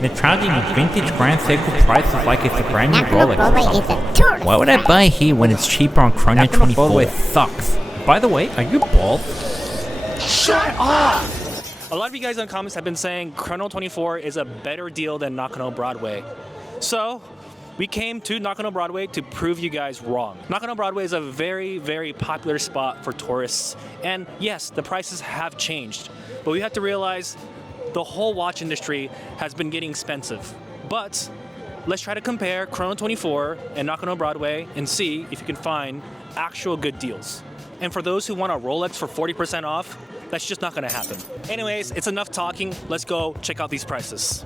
They're charging a vintage Grand Seiko prices like it's a brand new Nakano Rolex. Broadway is a tourist. Why would I buy here when it's cheaper on Chrono24? Nakano Broadway sucks. By the way, are you bald? Shut up! A lot of you guys in the comments have been saying Chrono24 is a better deal than Nakano Broadway. So, we came to Nakano Broadway to prove you guys wrong. Nakano Broadway is a very, very popular spot for tourists. And yes, the prices have changed. But we have to realize the whole watch industry has been getting expensive. But let's try to compare Chrono24 and Nakano Broadway and see if you can find actual good deals. And for those who want a Rolex for 40% off, that's just not gonna happen. Anyways, it's enough talking. Let's go check out these prices.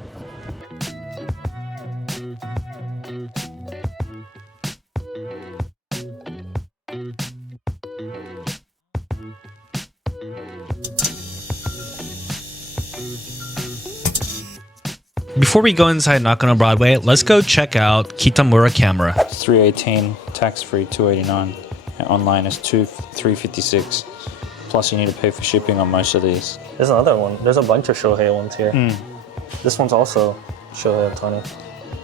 Before we go inside Nakano Broadway, let's go check out Kitamura camera. It's 318, tax-free, 289. And online is 356. Plus you need to pay for shipping on most of these. There's another one. There's a bunch of Shohei ones here. This one's also Shohei Ohtani.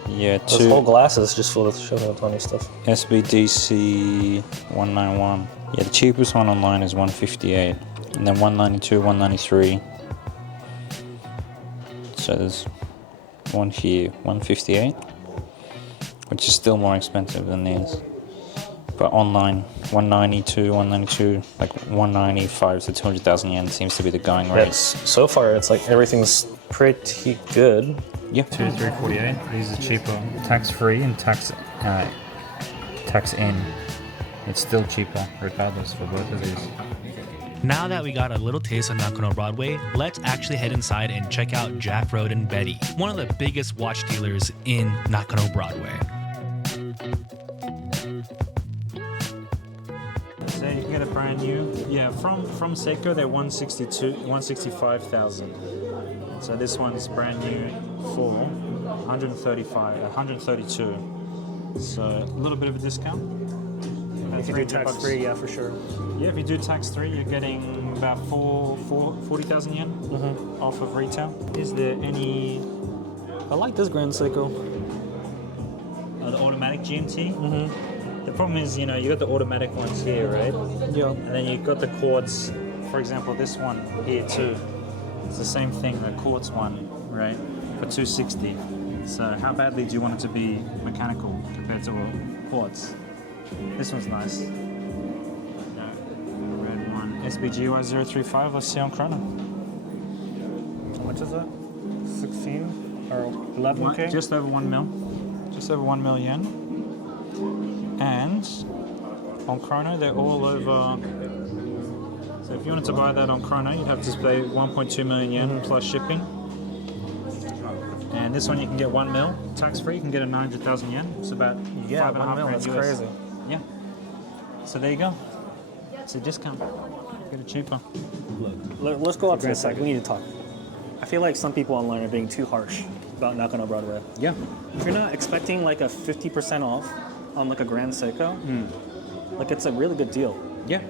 Yeah, This whole glass is just full of Shohei Ohtani stuff. SBDC 191. Yeah, the cheapest one online is 158. And then 192, 193. So there's one here, 158, which is still more expensive than these. But online, 192, like 195 to 200,000 yen seems to be the going rate. So far, it's like everything's pretty good. Yeah. 348. These are cheaper, tax free and tax in. It's still cheaper regardless for both of these. Now that we got a little taste of Nakano Broadway, let's actually head inside and check out Jack Road and Betty, one of the biggest watch dealers in Nakano Broadway. So you can get a brand new, from Seiko they're 165,000. So this one's brand new for 132. So a little bit of a discount. If you do tax free, yeah, for sure. Yeah, if you do tax-free, you're getting about 40,000 yen off of retail. Is there any... I like this Grand Seiko. The automatic GMT? The problem is, you got the automatic ones here, right? Yeah. And then you've got the quartz, for example, this one here too. It's the same thing, the quartz one, right? For 260. So how badly do you want it to be mechanical compared to quartz? This one's nice. Red one. SBGY 035, let's see on Chrono. How much is that? 16 or 11K? Just over 1 mil. Just over 1 mil yen. And on Chrono, they're all over. So if you wanted to buy that on Chrono, you'd have to pay 1.2 million yen plus shipping. And this one you can get 1 mil tax free. You can get a 900,000 yen. It's about 5.5 grand that's US. crazy. Yeah. So there you go. It's a discount. Get it cheaper. Let's go up to the side. We need to talk. I feel like some people online are being too harsh about Nakano Broadway. Yeah. If you're not expecting like a 50% off on like a Grand Seiko, like it's a really good deal. Yeah.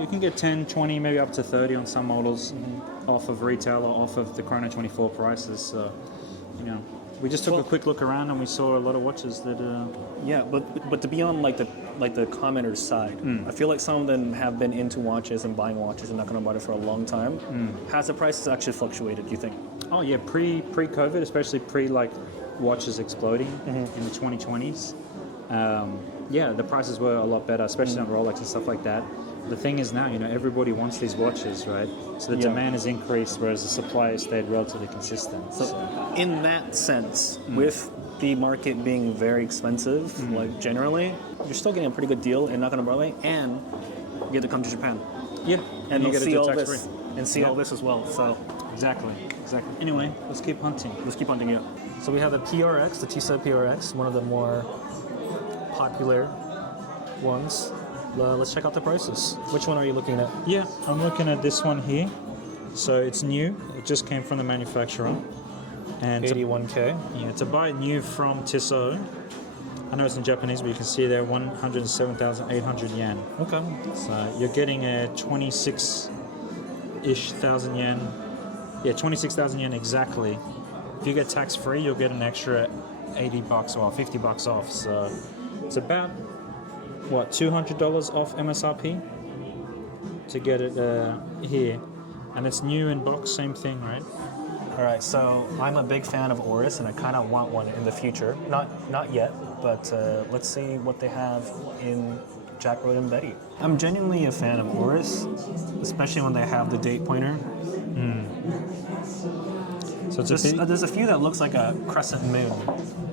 You can get 10, 20, maybe up to 30 on some models off of retail or off of the Chrono24 prices. So, we just took a quick look around and we saw a lot of watches that. Yeah, but to be on like the commenters' side, I feel like some of them have been into watches and buying watches and Nakano Broadway for a long time. Has the prices actually fluctuated? Do you think? Oh yeah, pre-COVID, especially watches exploding in the 2020s. Yeah, the prices were a lot better, especially on Rolex and stuff like that. The thing is now, everybody wants these watches, right? So the demand has increased, whereas the supply has stayed relatively consistent. So in that sense, with the market being very expensive, like generally, you're still getting a pretty good deal in Nakano Broadway, and you get to come to Japan. Yeah, And you you'll get see to all do this, tax-free. and see all this as well. So Exactly. Anyway, let's keep hunting. let's keep hunting it. So we have the PRX, the Tissot PRX, one of the more popular ones. Let's check out the prices. Which one are you looking at? Yeah, I'm looking at this one here. So it's new. It just came from the manufacturer. And 81K. to buy it new from Tissot, I know it's in Japanese, but you can see there 107,800 yen. Okay. So you're getting a 26-ish thousand yen. Yeah, 26,000 yen exactly if you get tax free, you'll get an extra $80 or $50 off. So it's about what, $200 off MSRP to get it here, and it's new in box, same thing, right? All right, so I'm a big fan of Oris, and I kind of want one in the future. Not yet, but let's see what they have in Jack Road and Betty. I'm genuinely a fan of Oris, especially when they have the date pointer. So it's There's a few that looks like a crescent moon.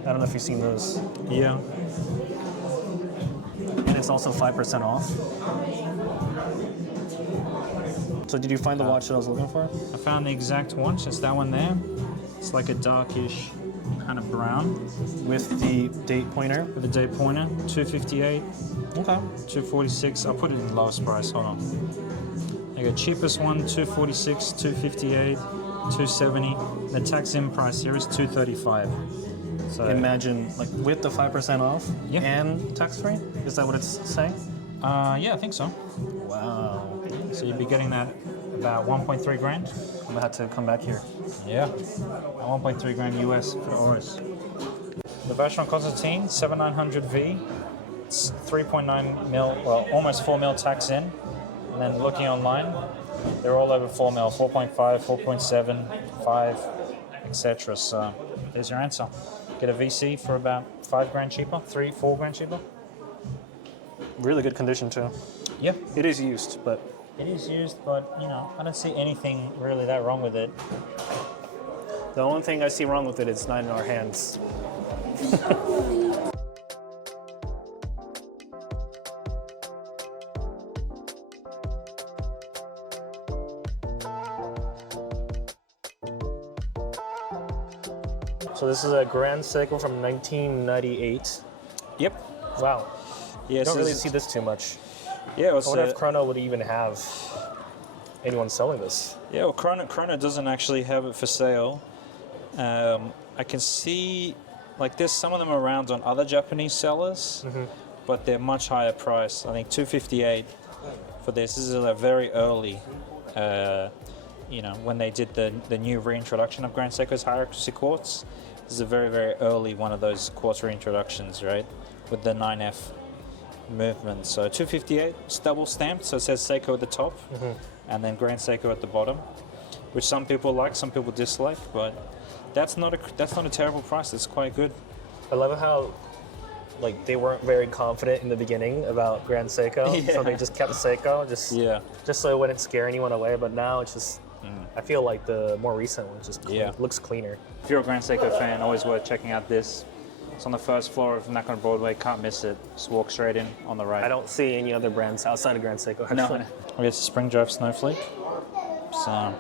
I don't know if you've seen those. yeah. And it's also 5% off. So did you find the watch that I was looking for? I found the exact watch. It's that one there. It's like a darkish kind of brown With the date pointer. with a date pointer. 258, Okay. 246. I'll put it in the lowest price. Hold on. I got cheapest one, 246, 258, 270. The tax-in price here is 235. So Imagine, like, with the 5% off Yeah. and tax-free? Is that what it's saying? yeah, I think so. Wow. So you'd be getting that about 1.3 grand. I'm gonna have to come back here. Yeah. 1.3 grand US for the Oris. The Vacheron Constantin 7900V. It's 3.9 mil, well, almost 4 mil tax in. And then looking online, they're all over 4 mil, 4.5, 4.7, 5, etc. So there's your answer. Get a VC for about 5 grand cheaper, 4 grand cheaper. Really good condition, too. Yeah. It is used, but It is used, but you know, I don't see anything really that wrong with it. the only thing I see wrong with it is not in our hands. So this is a Grand Seiko from 1998. Yep. Wow. Yeah, You don't really see this too much. Yeah, it was, I wonder if Chrono would even have anyone selling this. yeah, well, Chrono doesn't actually have it for sale. I can see, like, there's some of them around on other Japanese sellers, but they're much higher price. I think 258 for this. This is a very early, you know, when they did the new reintroduction of Grand Seiko's high-accuracy quartz. This is a very, very early one of those quartz reintroductions, right, with the 9F movement. So 258, it's double stamped, so it says Seiko at the top, and then Grand Seiko at the bottom, which some people like, some people dislike, but that's not a terrible price. It's quite good. I love how, like, they weren't very confident in the beginning about Grand Seiko, so they just kept Seiko, just so it wouldn't scare anyone away. But now it's just, I feel like the more recent one just looks cleaner. If you're a Grand Seiko fan, always worth checking out this. It's on the first floor of Nakano Broadway. Can't miss it. Just walk straight in on the right. I don't see any other brands outside of Grand Seiko, actually. No. It's a spring drive snowflake. So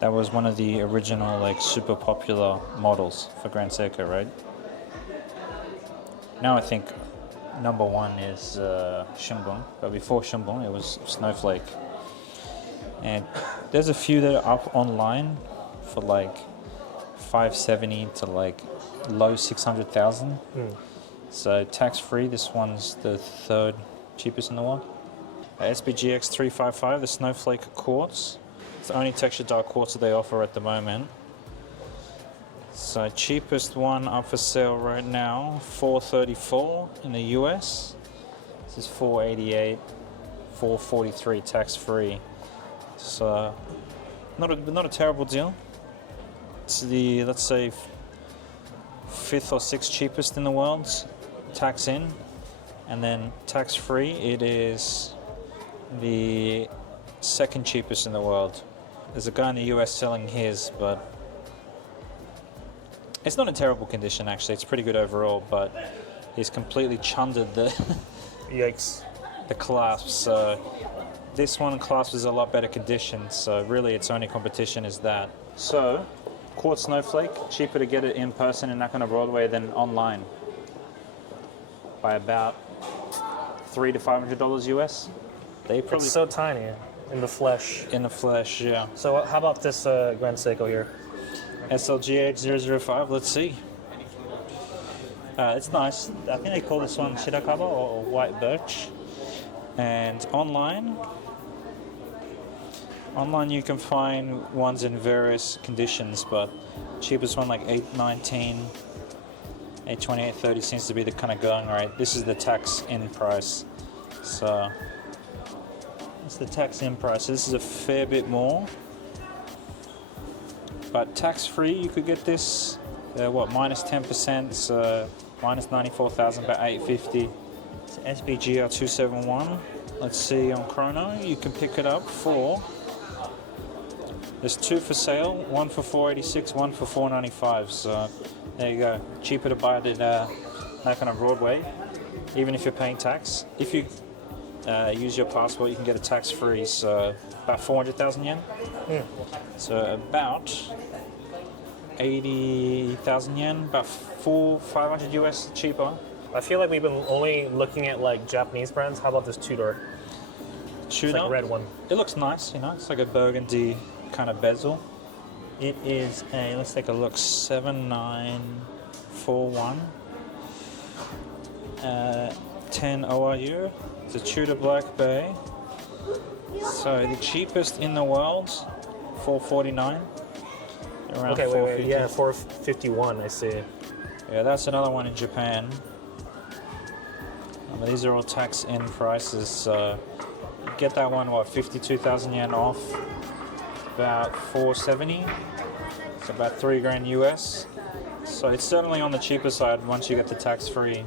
that was one of the original, like, super popular models for Grand Seiko, right? Now I think number one is Shimbun, but before Shimbun it was Snowflake. And there's a few that are up online for like 570 to like low 600,000. So tax free, this one's the third cheapest in the world. SBGX 355, the Snowflake quartz. It's the only textured dark quartz that they offer at the moment. So cheapest one up for sale right now, $434 in the US. This is $488, $443 tax free. So not a terrible deal. It's the, let's say, fifth or sixth cheapest in the world, tax in, and then tax free it is the second cheapest in the world. There's a guy in the US selling his, but it's not in terrible condition actually. It's pretty good overall, but he's completely chundered the Yikes. the clasp. So this one clasp is a lot better condition. So really, its only competition is that. So quartz snowflake, cheaper to get it in person in Nakano Broadway than online by about $300 to $500 US. They probably It's so tiny in the flesh. in the flesh, yeah. So how about this Grand Seiko here? SLGH005, let's see. It's nice. I think they call this one Shirakaba or white birch. And online, Online you can find ones in various conditions, but cheapest one like 819, 820, 830 seems to be the kind of going rate. This is the tax in price. So it's the tax in price. This is a fair bit more. But tax free you could get this minus 10%, so minus 94,000, about 850. It's SBGR 271. Let's see, on Chrono you can pick it up for, there's two for sale, one for 486, one for 495. So there you go, cheaper to buy it at Nakano Broadway, even if you're paying tax. If you use your passport, you can get a tax free, so about 400,000 yen. So about 80,000 yen, about 500 US cheaper. I feel like we've been only looking at like Japanese brands. How about this Tudor? Tudor, It's like a red one. It looks nice, you know, it's like a burgundy kind of bezel. It is a, let's take a look, 7941, 10 ORU. It's a Tudor Black Bay. So the cheapest in the world, 449. Around Okay, wait, 450. yeah, 451. I see. Yeah, that's another one in Japan. But these are all tax in prices. So you get that one, 52,000 yen off, about 470. It's about 3 grand US. So it's certainly on the cheaper side once you get the tax free.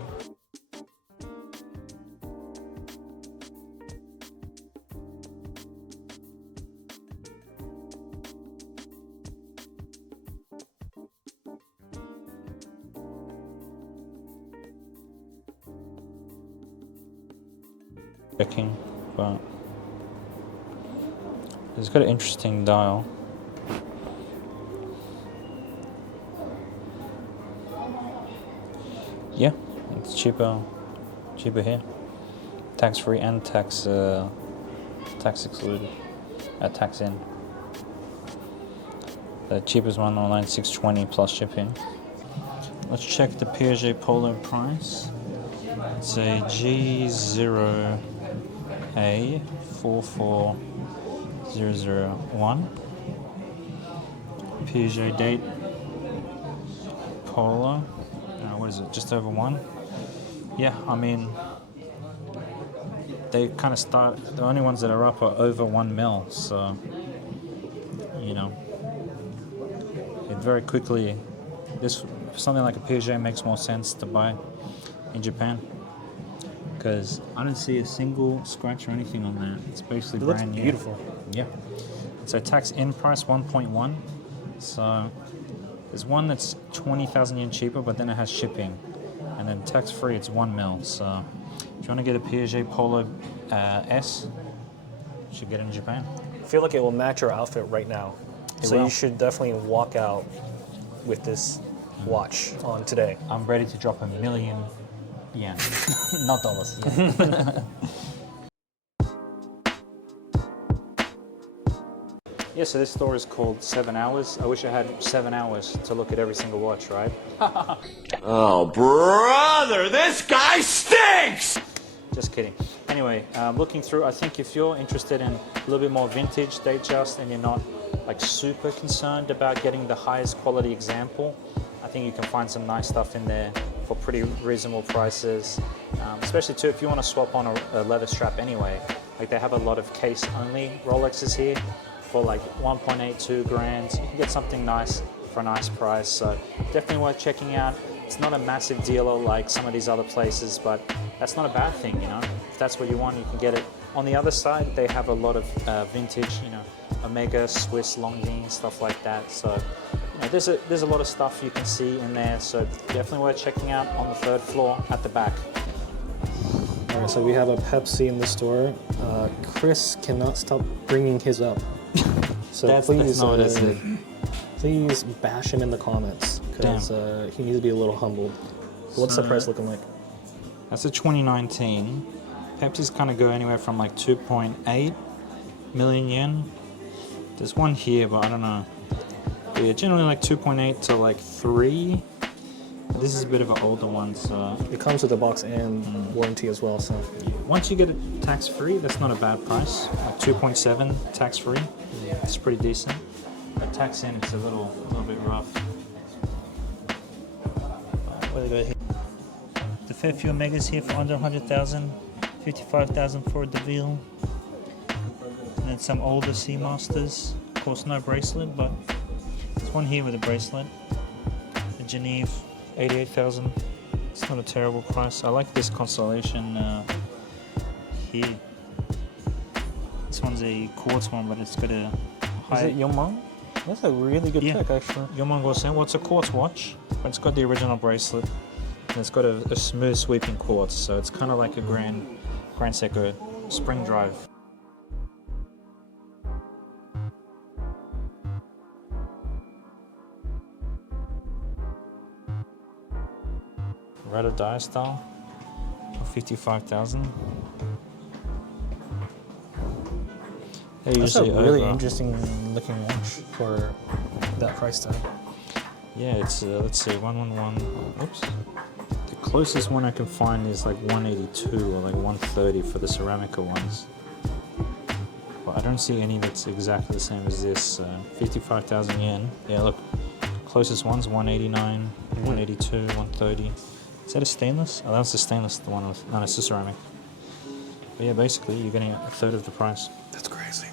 Checking, but it's got an interesting dial. Yeah, it's cheaper here. Tax free and tax excluded. Tax in. The cheapest one online, 620 plus shipping. Let's check the Piaget Polo price. It's a G0A44001. Piaget date Polo. What is it? Just over 1. Yeah, I mean, they kind of start. The only ones that are up are over 1 mil. So, you know, it very quickly. This something like a Piaget makes more sense to buy in Japan. Because I don't see a single scratch or anything on that. It's basically brand new. Beautiful. Yeah. So tax in price 1.1. So there's one that's 20,000 yen cheaper, but then it has shipping, and then tax free it's 1 mil. So if you want to get a Piaget Polo S, you should get it in Japan. I feel like it will match your outfit right now. So will. you should definitely walk out with this watch on today. I'm ready to drop 1 million yen, not dollars. Yeah. Yeah, so this store is called 7 Hours. I wish I had 7 hours to look at every single watch, right? Oh, brother, this guy stinks! Just kidding. Anyway, looking through, I think if you're interested in a little bit more vintage Datejust and you're not like super concerned about getting the highest quality example, I think you can find some nice stuff in there for pretty reasonable prices. Especially too, if you want to swap on a leather strap anyway. Like they have a lot of case-only Rolexes here for like 1.82 grand. You can get something nice for a nice price. So definitely worth checking out. It's not a massive dealer like some of these other places, but that's not a bad thing, you know. If that's what you want, you can get it. On the other side, they have a lot of vintage, you know, Omega, Swiss, Longines, stuff like that. So you know, there's a lot of stuff you can see in there. So definitely worth checking out on the 3rd floor at the back. All right, so we have a Pepsi in the store. Chris cannot stop bringing his up. So please, please bash him in the comments because he needs to be a little humbled. What's the price looking like? That's a 2019. Pepsi's kind of go anywhere from like 2.8 million yen. There's one here, but I don't know. Yeah, generally like 2.8 to like 3. This is a bit of an older one, so It comes with a box and warranty as well, so. once you get it tax-free, that's not a bad price. Like 2.7 tax-free, it's pretty decent. But tax in, it's a little bit rough. The fair few Omegas here for under 100,000, 55,000 for a DeVille. And then some older Seamasters. Of course, no bracelet, but there's one here with a bracelet. The Geneve, 88,000. It's not a terrible price. I like this Constellation here. This one's a quartz one, but it's got a Is it Yomang? That's a really good pick, actually. Yomang Gosen. Well, it's a quartz watch, but it's got the original bracelet. And it's got a smooth sweeping quartz, so it's kind of like a Grand Seiko spring drive. Red Diastyle for 55,000. That's a really interesting looking watch for that price tag. Yeah, it's let's see, 111. Oops. The closest one I can find is like 182 or like 130 for the Ceramica ones. But I don't see any that's exactly the same as this. 55,000 yen. Yeah, look, closest one's 189, 182, 130. Is that a stainless? Oh, that's a stainless. The one with no, it's a ceramic. But yeah, basically you're getting a third of the price. That's crazy.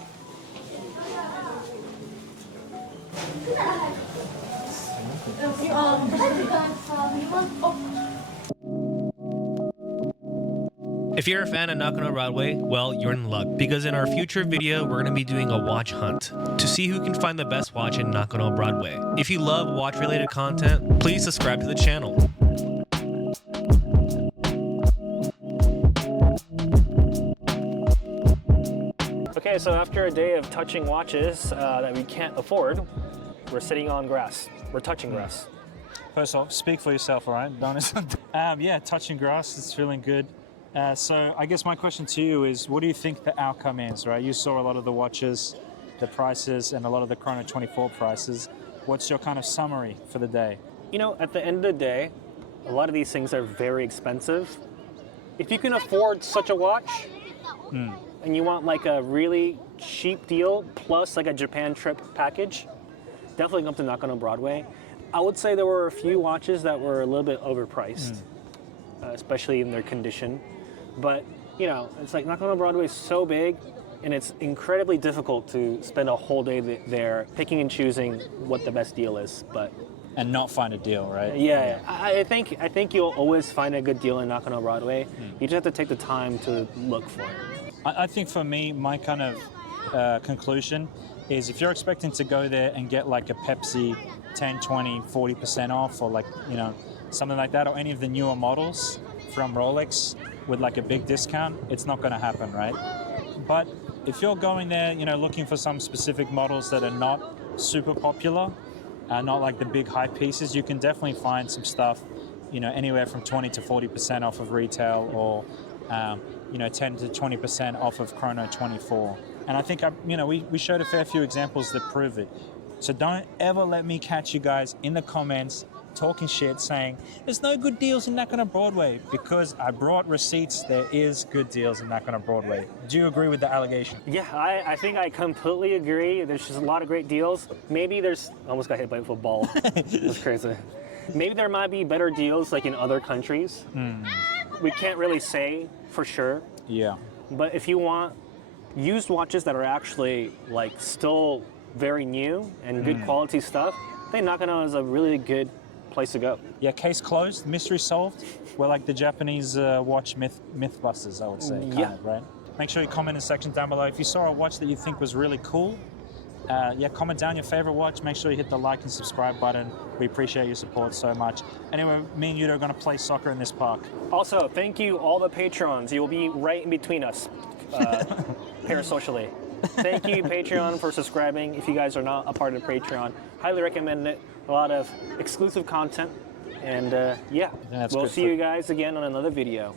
If you're a fan of Nakano Broadway, well, you're in luck, because in our future video, we're going to be doing a watch hunt to see who can find the best watch in Nakano Broadway. If you love watch-related content, please subscribe to the channel. Okay, so after a day of touching watches that we can't afford, we're sitting on grass. We're touching grass. First off, speak for yourself, all right, Donis? Yeah, touching grass, it's feeling good. So I guess my question to you is, what do you think the outcome is, right? You saw a lot of the watches, the prices, and a lot of the Chrono24 prices. What's your kind of summary for the day? You know, at the end of the day, a lot of these things are very expensive. If you can afford such a watch, and you want like a really cheap deal plus like a Japan trip package, definitely come to Nakano Broadway. I would say there were a few watches that were a little bit overpriced, especially in their condition. But, you know, it's like Nakano Broadway is so big, and it's incredibly difficult to spend a whole day there picking and choosing what the best deal is. But And not find a deal, right? yeah. I think you'll always find a good deal in Nakano Broadway. You just have to take the time to look for it. I think for me, my kind of conclusion is if you're expecting to go there and get like a Pepsi 10, 20, 40% off, or like, you know, something like that, or any of the newer models from Rolex with like a big discount, it's not going to happen, right? But if you're going there, you know, looking for some specific models that are not super popular, not like the big hype pieces, you can definitely find some stuff, you know, anywhere from 20 to 40% off of retail, or you know, 10 to 20% off of Chrono24. And I think, you know, we showed a fair few examples that prove it. So don't ever let me catch you guys in the comments talking shit saying there's no good deals in Nakano Broadway, because I brought receipts. There is good deals in Nakano Broadway. Do you agree with the allegation? Yeah, I think I completely agree. There's just a lot of great deals. Maybe there's, almost got hit by a football. That's crazy. Maybe there might be better deals like in other countries. We can't really say for sure. Yeah. But if you want used watches that are actually like still very new and good quality stuff, I think Nakano is a really good place to go. Yeah, case closed, mystery solved. We're like the Japanese watch mythbusters, I would say, kind of, right? Make sure you comment in the section down below. If you saw a watch that you think was really cool, yeah, comment down your favorite watch. Make sure you hit the like and subscribe button. We appreciate your support so much. Anyway, me and Yuto are going to play soccer in this park. Also, thank you all the Patrons. You'll be right in between us, parasocially. Thank you, Patreon, for subscribing. If you guys are not a part of Patreon, highly recommend it. A lot of exclusive content. And yeah, we'll see you guys again on another video.